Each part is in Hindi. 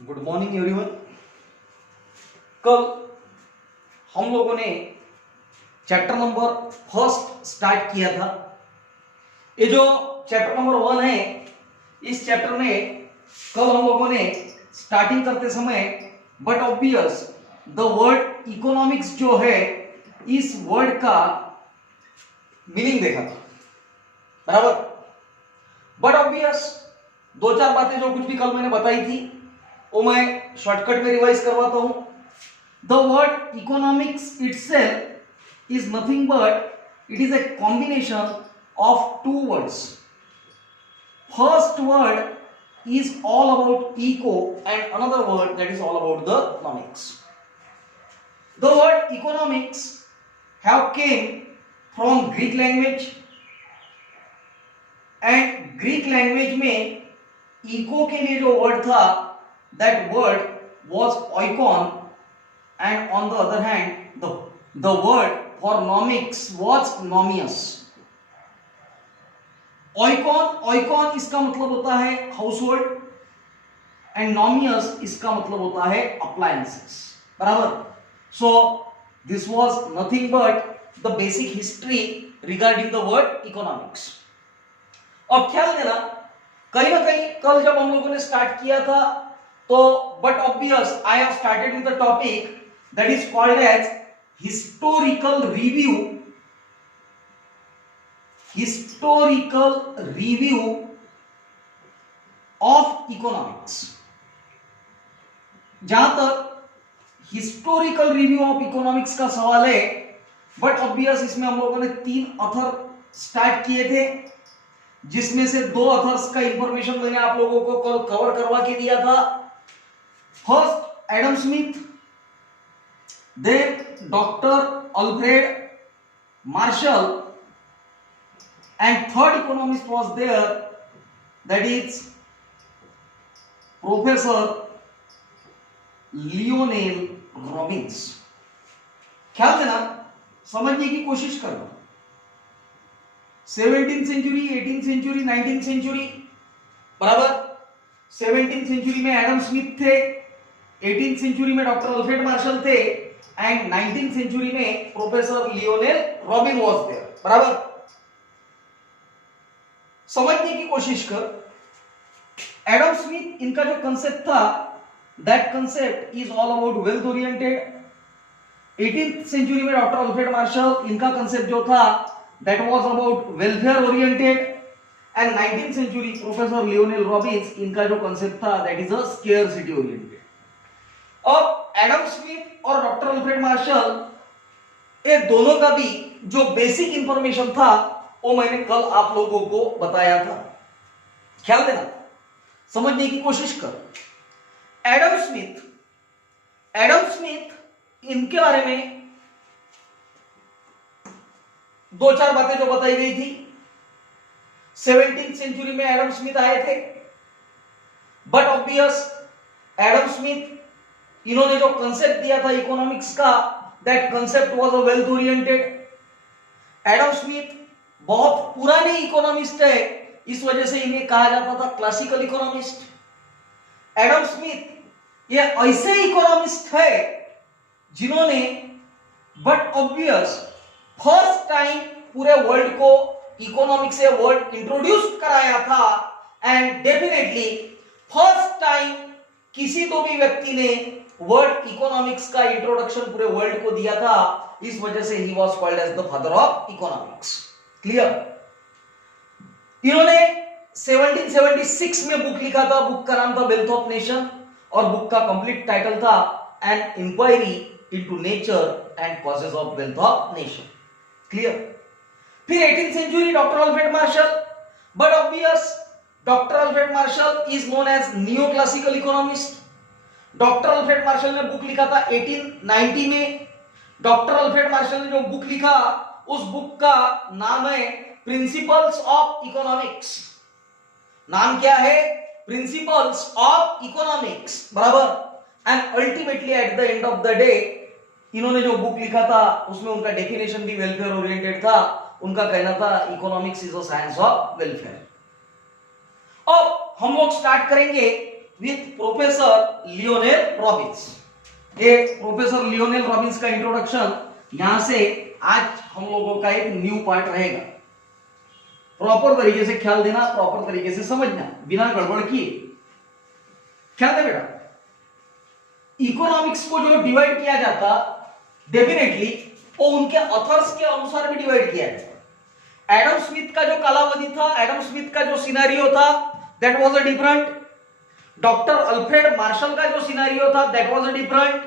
Good morning everyone. कल हम लोगों ने चैप्टर नंबर फर्स्ट स्टार्ट किया था। ये जो चैप्टर नंबर 1 है, इस चैप्टर में कल हम लोगों ने स्टार्टिंग करते समय but obvious the word economics जो है इस वर्ड का मीनिंग देखा था, बराबर। बट ऑब्वियस दो चार बातें जो कुछ भी कल मैंने बताई थी वो मैं शॉर्टकट में रिवाइज करवाता हूं। The word economics itself is nothing but it is a combination of two words. First word is all about eco and another word that is all about the economics. The word economics have came from Greek language and Greek language में eco के लिए जो word था that word was oikon and on the other hand the word for nomics was nomius. Icon इसका मतलब होता है हाउसहोल्ड एंड नॉमियस इसका मतलब होता है अप्लायंसेस, बराबर। So this was nothing but the basic history regarding the word economics. अब ख्याल देना, कहीं ना कहीं कल जब हम लोगों ने स्टार्ट किया था तो but obvious I have started with the topic that is called as historical review of economics. जहां तक हिस्टोरिकल रिव्यू ऑफ इकोनॉमिक्स का सवाल है, बट ऑब्वियस इसमें हम लोगों ने 3 ऑथर स्टार्ट किए थे, जिसमें से 2 ऑथर्स का इंफॉर्मेशन मैंने आप लोगों को कल कवर करवा के दिया था। First Adam Smith, then doctor Alfred Marshall, and third economist was there, that is Professor Lionel Robbins. ख्याल देना, समझने की कोशिश करना। 17th century, 18th century, 19th century, बराबर। 17th सेंचुरी में एडम स्मिथ थे, 18th सेंचुरी में डॉक्टर अल्फ्रेड मार्शल थे एंड 19th सेंचुरी में professor Lionel Robin was there, बराबर। समझने की कोशिश कर। एडम स्मिथ इनका जो कंसेप्ट था, that concept is all about wealth oriented. 18th century में डॉक्टर अल्फ्रेड मार्शल इनका कंसेप्ट जो था that was about welfare oriented and 19th century professor Lionel Robbins इनका जो कंसेप्ट था that is a scarcity oriented. अब एडम स्मिथ और डॉक्टर अल्फ्रेड मार्शल ये दोनों का भी जो बेसिक इंफॉर्मेशन था वो मैंने कल आप लोगों को बताया था। ख्याल देना, समझने की कोशिश कर। एडम स्मिथ इनके बारे में 2-4 बातें जो बताई गई थी। 17th सेंचुरी में एडम स्मिथ आए थे, बट ऑब्वियस एडम स्मिथ इन्होंने जो कंसेप्ट दिया था इकोनॉमिक्स का, that concept was a wealth oriented. Adam Smith बहुत पुराने इकोनॉमिस्ट है, इस वजह से इन्हें कहा जाता था क्लासिकल इकोनॉमिस्ट। एडम स्मिथ ये ऐसे इकोनॉमिस्ट है जिन्होंने बट ऑब्वियस फर्स्ट टाइम पूरे वर्ल्ड को इकोनॉमिक्स से वर्ड इंट्रोड्यूस कराया था एंड डेफिनेटली फर्स्ट टाइम किसी तो भी व्यक्ति ने वर्ड इकोनॉमिक्स का इंट्रोडक्शन पूरे वर्ल्ड को दिया था, इस वजह से ही was called as the father of economics. Clear. इन्होंने 1776 में बुक लिखा था, बुक का नाम था वेल्थ ऑफ नेशन और बुक का कंप्लीट टाइटल था an inquiry into nature and causes of wealth of nation. Clear. फिर 18th century doctor Alfred Marshall, but obvious doctor Alfred Marshall is known as neo classical economist. Doctor Alfred Marshall ने बुक लिखा था 1890 में। डॉक्टर अल्फ्रेड मार्शल ने जो बुक लिखा उस बुक का नाम है प्रिंसिपल्स ऑफ इकोनॉमिक्स। नाम क्या है? प्रिंसिपल्स ऑफ इकोनॉमिक्स, बराबर। And ultimately at the end of the day इन्होंने जो बुक लिखा था उसमें उनका डेफिनेशन भी वेलफेयर ओरिएंटेड था। उनका कहना था economics is a science of welfare. अब हम लोग स्टार्ट करेंगे विथ प्रोफेसर लियोनेल रॉबिन्स। ये प्रोफेसर लियोनेल रॉबिन्स का इंट्रोडक्शन यहां से आज हम लोगों का एक न्यू पार्ट रहेगा। प्रॉपर तरीके से ख्याल देना, प्रॉपर तरीके से समझना, बिना गड़बड़ किए ख्याल दे बेटा। इकोनॉमिक्स को जो डिवाइड किया जाता डेफिनेटली वो उनके ऑथर्स के अनुसार भी डिवाइड किया जाता। एडम स्मिथ का जो कालावधि था, एडम स्मिथ का जो सिनेरियो था, that was a different. Doctor Alfred martial का जो सिनेरियो था, that was a different.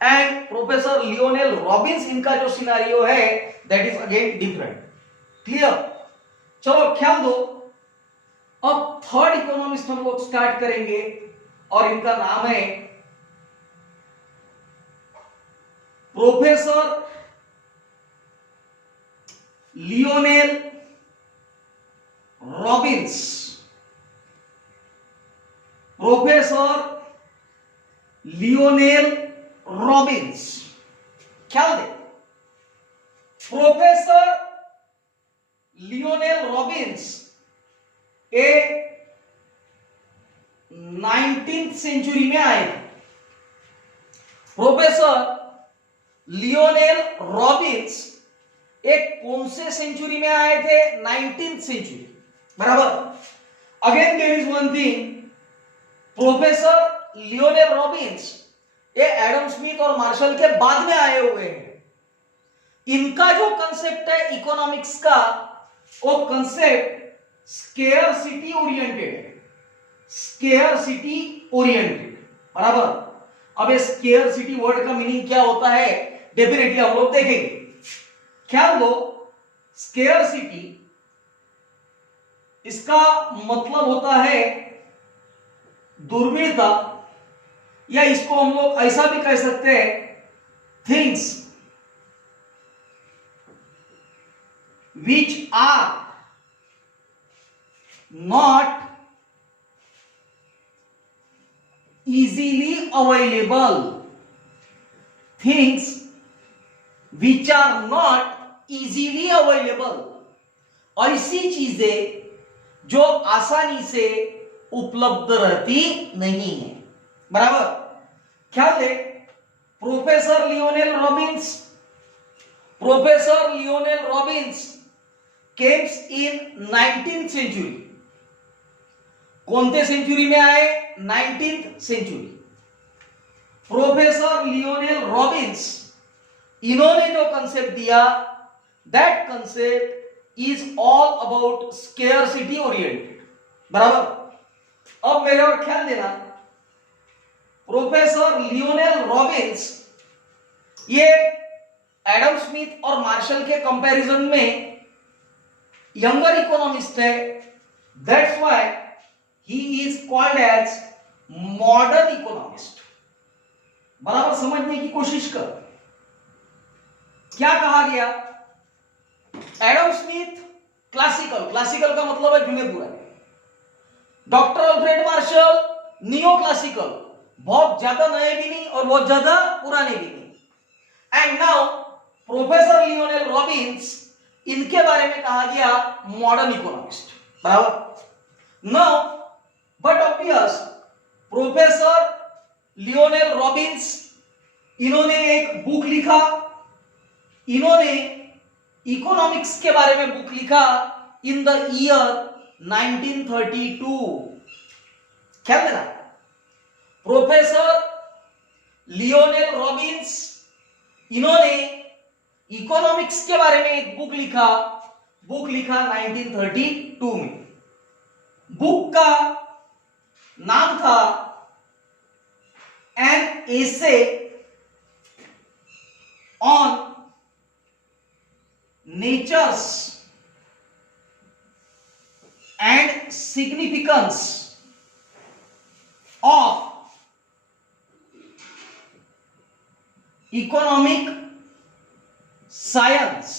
And professor Lionel Robbins इनका जो सिनेरियो है, that is again different. Clear? चलो ख्याल दो। अब थर्ड इकोनॉमिस्ट हम लोग स्टार्ट करेंगे और इनका नाम है professor Lionel Robbins. Professor Lionel Robins, ख्याल दे। प्रोफेसर लियोनेल रॉबिन्स ए 19th सेंचुरी में आए थे। प्रोफेसर लियोनेल रॉबिन्स एक कौन से सेंचुरी में आए थे? 19th सेंचुरी, बराबर। Again there is one thing, professor Lionel Robbins ये एडम स्मिथ और मार्शल के बाद में आए हुए हैं। इनका जो कंसेप्ट है इकोनॉमिक्स का, वो कंसेप्ट स्केयरसिटी ओरिएंटेड है। स्केयरसिटी ओरिएंटेड, बराबर। अब ये स्केयरसिटी वर्ड का मीनिंग क्या होता है डेफिनेटली हम लोग देखेंगे। ख्याल दो, स्केयरसिटी इसका मतलब होता है दुर्विरता, या इसको हम लोग ऐसा भी कह सकते हैं, things which are not easily available, things which are not easily available, ऐसी चीजें जो आसानी से उपलब्ध रहती नहीं है, बराबर। ख्याल दे, professor Lionel Robbins, professor Lionel Robbins comes in 19th century. कौन से सेंचुरी में आए? 19th century. Professor Lionel Robins इन्होंने जो कंसेप्ट दिया, that concept is all about scarcity oriented, बराबर। अब मेरे और ख्याल देना, प्रोफेसर लियोनेल रॉबिन्स ये एडम स्मिथ और मार्शल के कंपैरिजन में यंगर इकोनॉमिस्ट है। That's why he is called as modern economist, बराबर। समझने की कोशिश कर, क्या कहा गया? एडम स्मिथ क्लासिकल, क्लासिकल का मतलब है जुने पुराने। Doctor Alfred martial neo classical, बहुत ज्यादा नए भी नहीं और बहुत ज्यादा पुराने भी नहीं। And now professor Lionel Robins, इनके बारे में कहा गया मॉडर्न इकोनॉमिस्ट, बराबर। Now but obvious, professor Lionel Robins इन्होंने एक बुक लिखा, इन्होंने इकोनॉमिक्स के बारे में बुक लिखा इन द ईयर 1932। ख्याल देना, प्रोफेसर लियोनेल रॉबिन्स इन्होंने इकोनॉमिक्स के बारे में एक बुक लिखा 1932 में। बुक का नाम था an essay on natures and significance of economic science.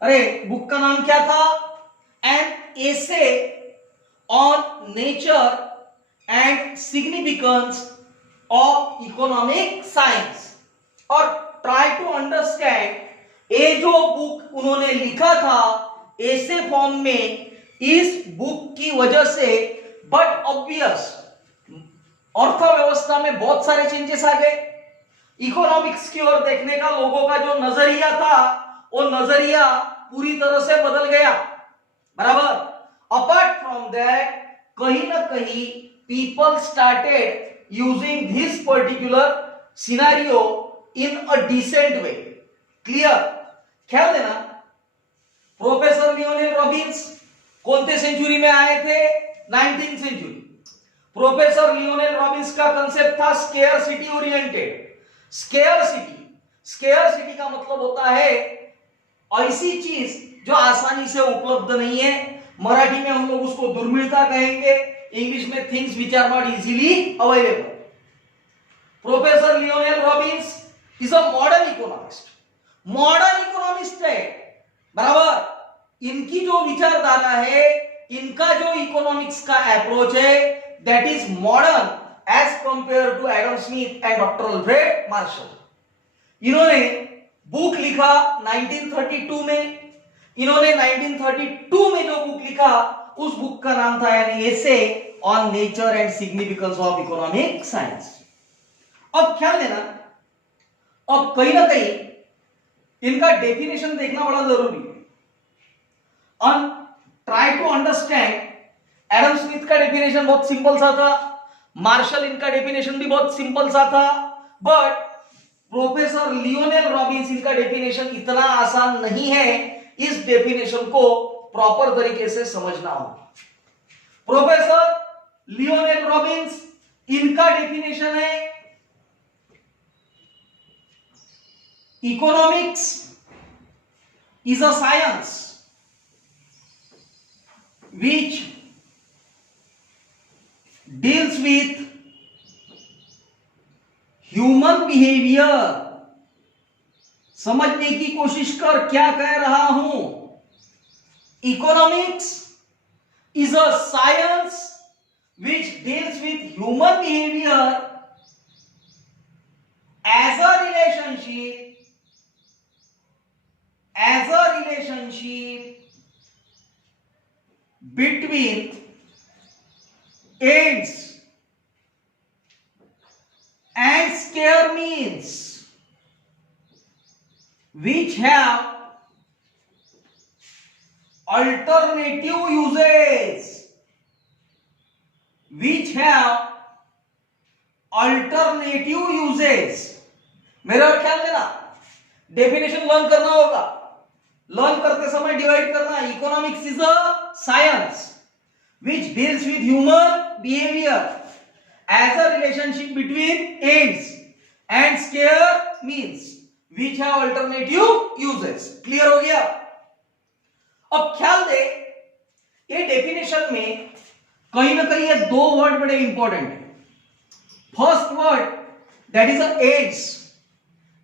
अरे बुक का नाम क्या था? An essay on nature and significance of economic science. और ट्राई टू अंडरस्टैंड, ये जो बुक उन्होंने लिखा था ऐसे फॉर्म में, इस बुक की वजह से, बट ऑब्वियस अर्थव्यवस्था में बहुत सारे चेंजेस आ गए। इकोनॉमिक्स की ओर देखने का लोगों का जो नजरिया था वो नजरिया पूरी तरह से बदल गया, बराबर। अपार्ट फ्रॉम दैट कहीं ना कहीं people started using this particular scenario in a decent way. Clear? ख्याल देना, प्रोफेसर लियोनेल रॉबिन्स कोणते सेंचुरी में आए थे? 19th century. Professor Lionel Robbins का कंसेप्ट था स्केयरसिटी ओरिएंटेड। स्केयरसिटी का मतलब होता है ऐसी चीज जो आसानी से उपलब्ध नहीं है। मराठी में हम लोग उसको दुर्मिलता कहेंगे, इंग्लिश में things which are not easily available. Professor Lionel Robbins is a modern economist. Modern economist है, बराबर। इनकी जो विचारधारा है, इनका जो इकोनॉमिक्स का अप्रोच है, that is modern as compare to Adam Smith and doctor Alfred Marshall. इन्होंने बुक लिखा 1932 में। इन्होंने 1932 में जो बुक लिखा उस बुक का नाम था यानी essay on nature and significance of economic science. अब ख्याल देना, अब कहीं ना कहीं इनका डेफिनेशन देखना बड़ा जरूरी है। On try to understand, Adam Smith का डेफिनेशन बहुत सिंपल सा था, मार्शल इनका डेफिनेशन भी बहुत सिंपल सा था, बट प्रोफेसर लियोनेल रॉबिन्स इनका डेफिनेशन इतना आसान नहीं है। इस डेफिनेशन को प्रॉपर तरीके से समझना होगा। प्रोफेसर लियोनेल रॉबिन्स इनका डेफिनेशन है economics is a science which deals with human behavior। समझने की कोशिश कर क्या कह रहा हूं। Economics is a science which deals with human behavior as a relationship between ends and scare means which have alternative uses, मेरा ख्याल देना, डेफिनेशन लर्न करना होगा। लर्न करते समय डिवाइड करना। Economics is a science which deals with human behavior as a relationship between ends and scare means which have alternative uses। Clear हो गया? अब ख्याल दे, ये डेफिनेशन में कहीं ना कहीं ये दो वर्ड बड़े इंपॉर्टेंट है। First word that is a ends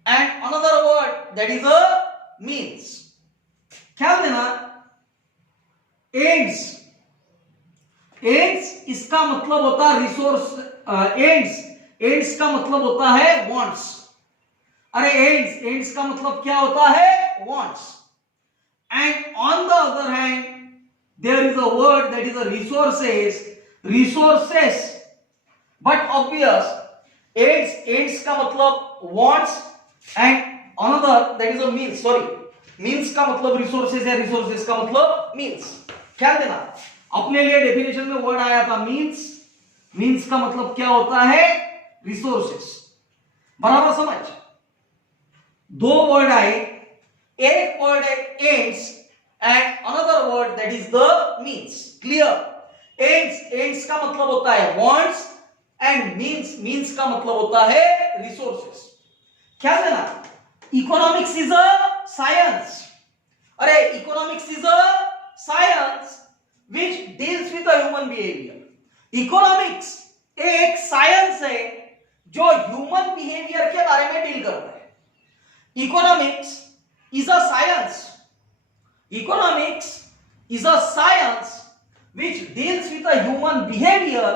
and another word that is a means। ख्याल देना, ends इसका मतलब होता है रिसोर्स। एड्स का मतलब होता है वांट्स। अरे एड्स का मतलब क्या होता है? Wants. And on the other hand there is a word that is a resources. But obvious ends का मतलब wants and another that is a means. Means का मतलब रिसोर्सेस है, रिसोर्सेस का मतलब मीन्स। ख्याल देना, अपने लिए डेफिनेशन में वर्ड आया था मीन्स का मतलब क्या होता है? रिसोर्सेस। बराबर समझ? दो वर्ड आए, एक वर्ड है ends and another word that is the means. Clear? Ends का मतलब होता है वांट्स एंड मीन्स का मतलब होता है रिसोर्सेस। क्या देना, इकोनॉमिक्स इज अ साइंस। अरे economics is a science which deals with the human behavior। Economics एक साइंस है जो ह्यूमन बिहेवियर के बारे में डील करता है। Economics is a science which deals with the human behavior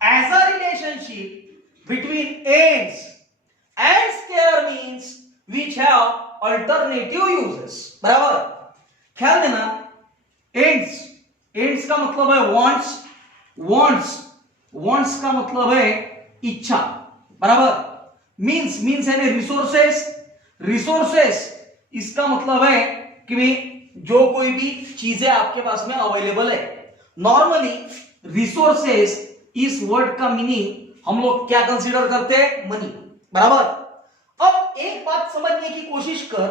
as a relationship between ends and scare means which have alternative uses। बराबर? ख्याल देना, ends का मतलब है वांट्स वांट्स का मतलब है इच्छा, बराबर। मीन्स यानी रिसोर्सेस, रिसोर्सेस इसका मतलब है कि भाई जो कोई भी चीजें आपके पास में अवेलेबल है। नॉर्मली रिसोर्सेस इस वर्ड का मीनिंग हम लोग क्या कंसीडर करते हैं? मनी, बराबर। अब एक बात समझने की कोशिश कर,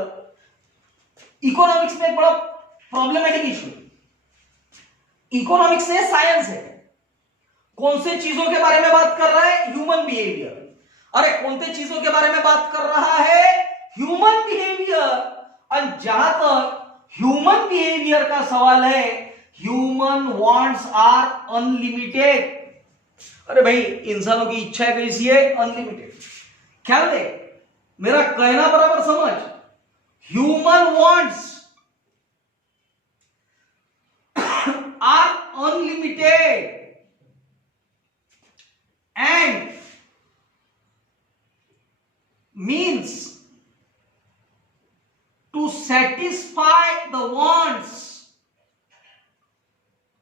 इकोनॉमिक्स में एक बड़ा प्रॉब्लमेटिक इशू, इकोनॉमिक्स है, साइंस है, कौन से चीजों के बारे में बात कर रहा है? Human behaviour. अरे कौन से चीजों के बारे में बात कर रहा है? Human behaviour. और जहां तक ह्यूमन बिहेवियर का सवाल है, ह्यूमन वांट्स आर अनलिमिटेड। अरे भाई इंसानों की इच्छा कैसी है? अनलिमिटेड। ख्याल दे, मेरा कहना बराबर समझ। Human wants are unlimited and means to satisfy the wants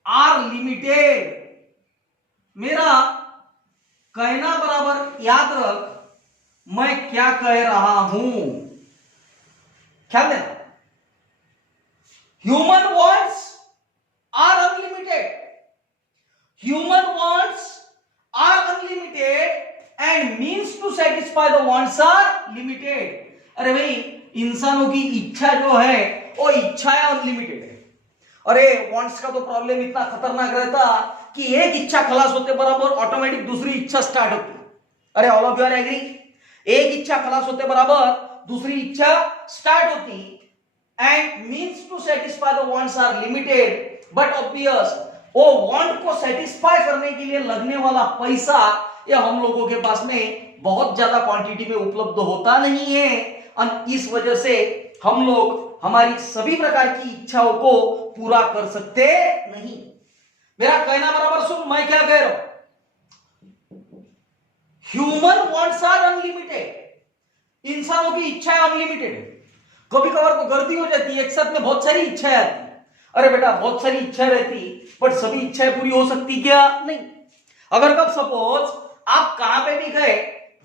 are limited। मेरा कहना बराबर याद रख, मैं क्या कह रहा हूं, क्या देना? Human wants are unlimited, human wants are unlimited and means to satisfy the wants are limited। अरे भाई इंसानों की इच्छा जो है वो इच्छा अनलिमिटेड है। अरे वांट्स का तो प्रॉब्लम इतना खतरनाक रहता कि एक इच्छा खलास होते बराबर ऑटोमेटिक दूसरी इच्छा स्टार्ट होती। अरे all of you are agree? एक इच्छा खलास होते बराबर दूसरी इच्छा स्टार्ट होती। And means to satisfy the wants are limited, but obvious वो वांट को सेटिस्फाई करने के लिए लगने वाला पैसा ये हम लोगों के पास में बहुत ज्यादा क्वांटिटी में उपलब्ध होता नहीं है। और इस वजह से हम लोग हमारी सभी प्रकार की इच्छाओं को पूरा कर सकते नहीं। मेरा कहना बराबर सुन, मैं क्या कह रहा हूं? ह्यूमन वांट्स आर अनलिमिटेड, इंसानों की इच्छाएं अनलिमिटेड है। कभी कभार तो गर्दी हो जाती है, एक साथ में बहुत सारी इच्छाएं आती। अरे बेटा बहुत सारी इच्छा रहती बट सभी इच्छाएं पूरी हो सकती क्या? नहीं। अगर कब सपोज आप कहां पे भी गए,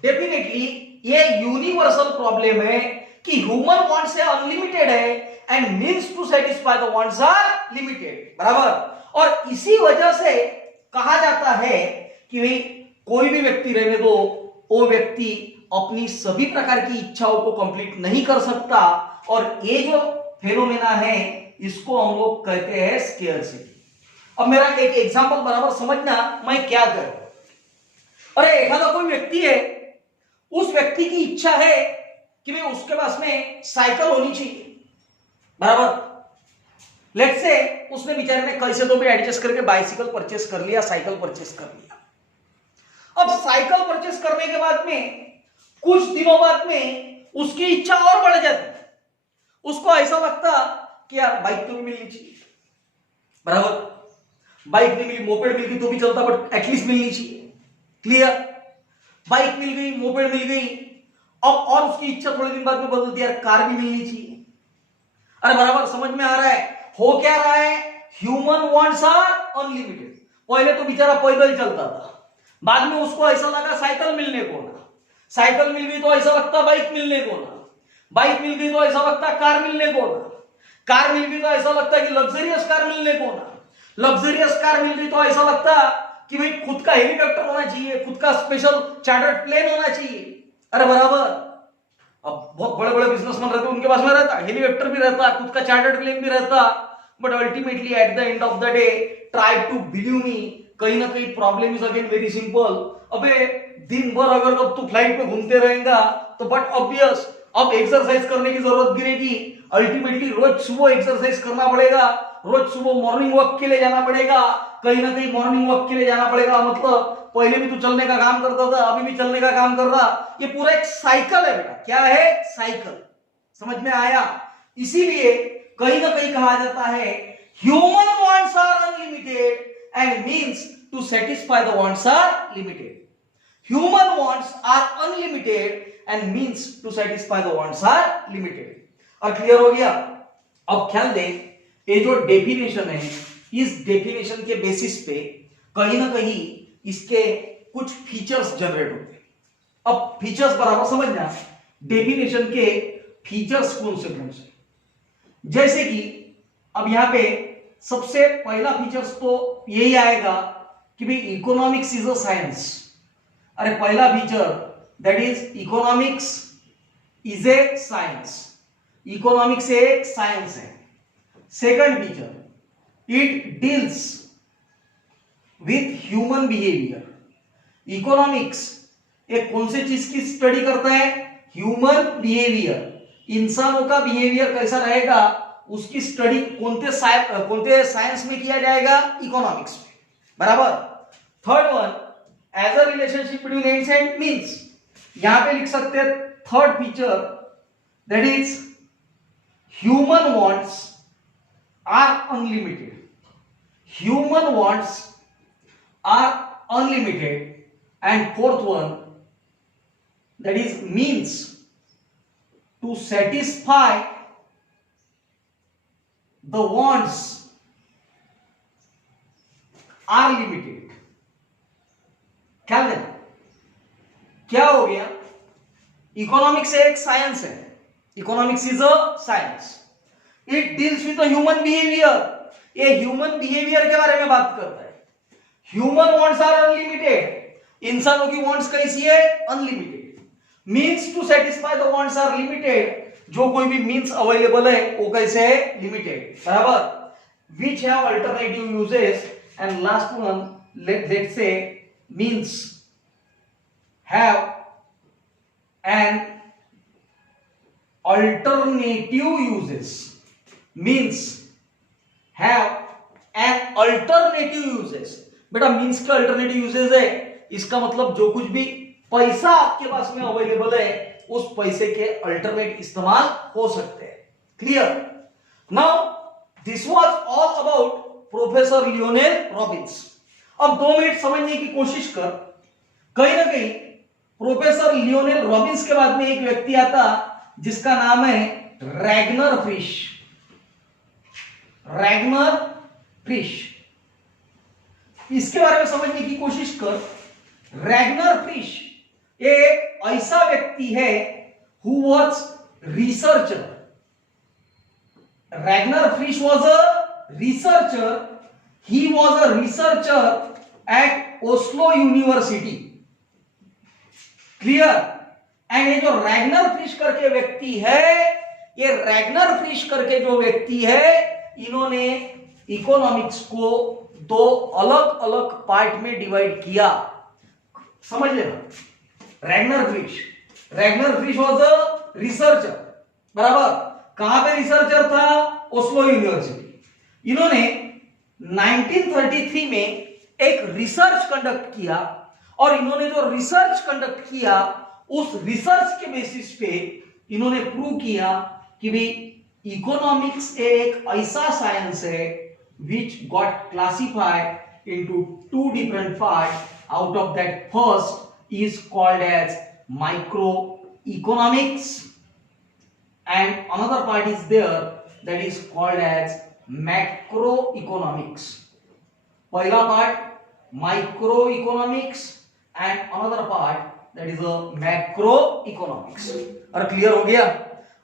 डेफिनेटली ये यूनिवर्सल प्रॉब्लम है कि ह्यूमन वांट्स है अनलिमिटेड है and means to satisfy the wants are limited, बराबर। और इसी वजह से कहा जाता है कि भाई कोई भी व्यक्ति रहने दो, वो व्यक्ति अपनी सभी प्रकार की इच्छाओं को कंप्लीट नहीं कर सकता। और ये जो फेनोमेना है इसको हम लोग कहते हैं स्केर्सिटी। अब मेरा एक एग्जांपल बराबर समझना, मैं क्या कर रहा हूं। अरे एखादा कोई व्यक्ति है, उस व्यक्ति की इच्छा है कि भाई उसके पास में साइकिल होनी चाहिए, बराबर। लेट्स से उसने बेचारे ने कैसे तो भी एडजस्ट करके बाइसिकल परचेस कर लिया, साइकिल परचेस कर लिया। अब साइकिल परचेस करने के बाद में कुछ दिनों बाद में उसकी इच्छा और बढ़ जाती। उसको ऐसा लगता कि यार बाइक तो भी मिलनी चाहिए, बराबर। बाइक नहीं मिली, मोपेड मिल गई तो भी चलता, बट एटलीस्ट मिलनी चाहिए। क्लियर? बाइक मिल गई, मोपेड मिल गई, अब और उसकी इच्छा थोड़े दिन बाद में बदलती है, कार भी मिलनी चाहिए। अरे बराबर समझ में आ रहा है? हो क्या रहा है? Human wants are unlimited. पहले तो बेचारा पैदल चलता था, बाद में उसको ऐसा लगा साइकिल मिलने को ना, साइकिल मिल गई तो ऐसा लगता बाइक मिलने को ना, बाइक मिल गई तो ऐसा लगता कार मिलने को ना, कार मिल गई तो ऐसा लगता कि लग्जरियस कार मिलने को ना, लग्जरियस कार मिल गई तो ऐसा लगता कि भाई खुद का हेलीकॉप्टर होना चाहिए, खुद का स्पेशल चार्टर्ड प्लेन होना चाहिए। अरे बराबर, अब बहुत बड़े बड़े बिजनेसमैन रहते, उनके पास में रहता हेलीकॉप्टर भी रहता, खुद का चार्टर्ड प्लेन भी रहता, but ultimately at the end of the day try to believe me, कहीं ना कहीं problem is again very simple. अबे दिन भर अगर तू फ्लाइट पे घूमते रहेगा तो बट ऑब्वियस अब एक्सरसाइज करने की जरूरत गिरेगी। अल्टीमेटली रोज सुबह एक्सरसाइज करना पड़ेगा, रोज सुबह मॉर्निंग वॉक के लिए जाना पड़ेगा, कहीं ना कहीं मॉर्निंग वॉक के लिए जाना पड़ेगा। मतलब पहले भी तू चलने का काम करता था, अभी भी चलने का काम कर रहा, ये पूरा एक साइकिल है बेटा। क्या है? साइकिल। समझ में आया? इसीलिए कहीं ना कहीं कहा जाता है human wants are unlimited and means to satisfy the wants are limited. Human wants are unlimited and means to satisfy the wants are limited. और क्लियर हो गया? अब ख्याल दे, ये जो डेफिनेशन है, इस डेफिनेशन के बेसिस पे कहीं ना कहीं इसके कुछ फीचर्स जनरेट होते हैं। अब फीचर्स बराबर समझना, डेफिनेशन के फीचर्स कौन से, जैसे कि अब यहां पे सबसे पहला फीचर्स तो यही आएगा कि भाई इकोनॉमिक्स इज अ साइंस। अरे पहला feature that is economics is a science, economics एक साइंस है। Second feature, it deals with human behaviour. Economics एक कौन सी चीज की स्टडी करता है? ह्यूमन बिहेवियर, इंसानों का बिहेवियर कैसा रहेगा उसकी स्टडी कौनते साइंस में किया जाएगा? इकोनॉमिक्स में, बराबर। Third one, as a relationship between ends and means, यहां पे लिख सकते हैं third feature that is human wants are unlimited. Human wants are unlimited. And fourth one, that is means to satisfy the wants are limited. ख्याल देना, क्या हो गया? इकोनॉमिक्स एक साइंस है, economics is a science. It deals with human behaviour, ये ह्यूमन बिहेवियर के बारे में बात करता है। ह्यूमन वांट्स आर अनलिमिटेड, इंसानों की वांट्स कैसी है? Unlimited. Means to satisfy the wants are limited, जो कोई भी मींस अवेलेबल है वो कैसे है? लिमिटेड, बराबर। Which have alternative uses, and last one let's say means have an alternative uses, means have an alternative uses. बेटा मींस का अल्टरनेटिव यूजेस है, इसका मतलब जो कुछ भी पैसा आपके पास में अवेलेबल है उस पैसे के अल्टरनेट इस्तेमाल हो सकते हैं। Clear? Now this was all about professor Lionel Robins. अब 2 मिनट समझने की कोशिश कर, कहीं ना कहीं प्रोफेसर लियोनेल रॉबिन्स के बाद में एक व्यक्ति आता जिसका नाम है रैगनर फ्रिश। रैगनर फ्रिश, इसके बारे में समझने की कोशिश कर। रैगनर फ्रिश एक ऐसा व्यक्ति है who was researcher. Ragnar Frisch was a researcher, he was a researcher at Oslo university. Clear? And ये जो रैगनर फ्रिश करके व्यक्ति है, ये रैगनर फ्रिश करके जो व्यक्ति है, इन्होंने इकोनॉमिक्स को 2 अलग अलग पार्ट में डिवाइड किया। समझ लेना, Ragnar Frisch was a researcher, बराबर। कहां पे रिसर्चर था? Oslo university. इन्होंने 1933 में एक रिसर्च कंडक्ट किया, और इन्होंने जो रिसर्च कंडक्ट किया उस रिसर्च के बेसिस पे इन्होंने प्रूव किया कि भाई इकोनॉमिक्स एक ऐसा साइंस है which got classified into 2 different parts. Out of that, first is called as microeconomics, and another part is there that is called as macroeconomics. पहला part microeconomics and another part that is a macroeconomics. और क्लियर हो गया?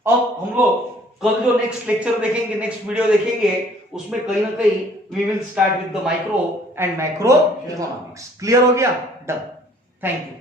अब हम लोग कल जो नेक्स्ट लेक्चर देखेंगे, नेक्स्ट वीडियो देखेंगे, उसमें कहीं ना कहीं we will start with the micro and macro economics. Clear हो गया? डन। Thank you.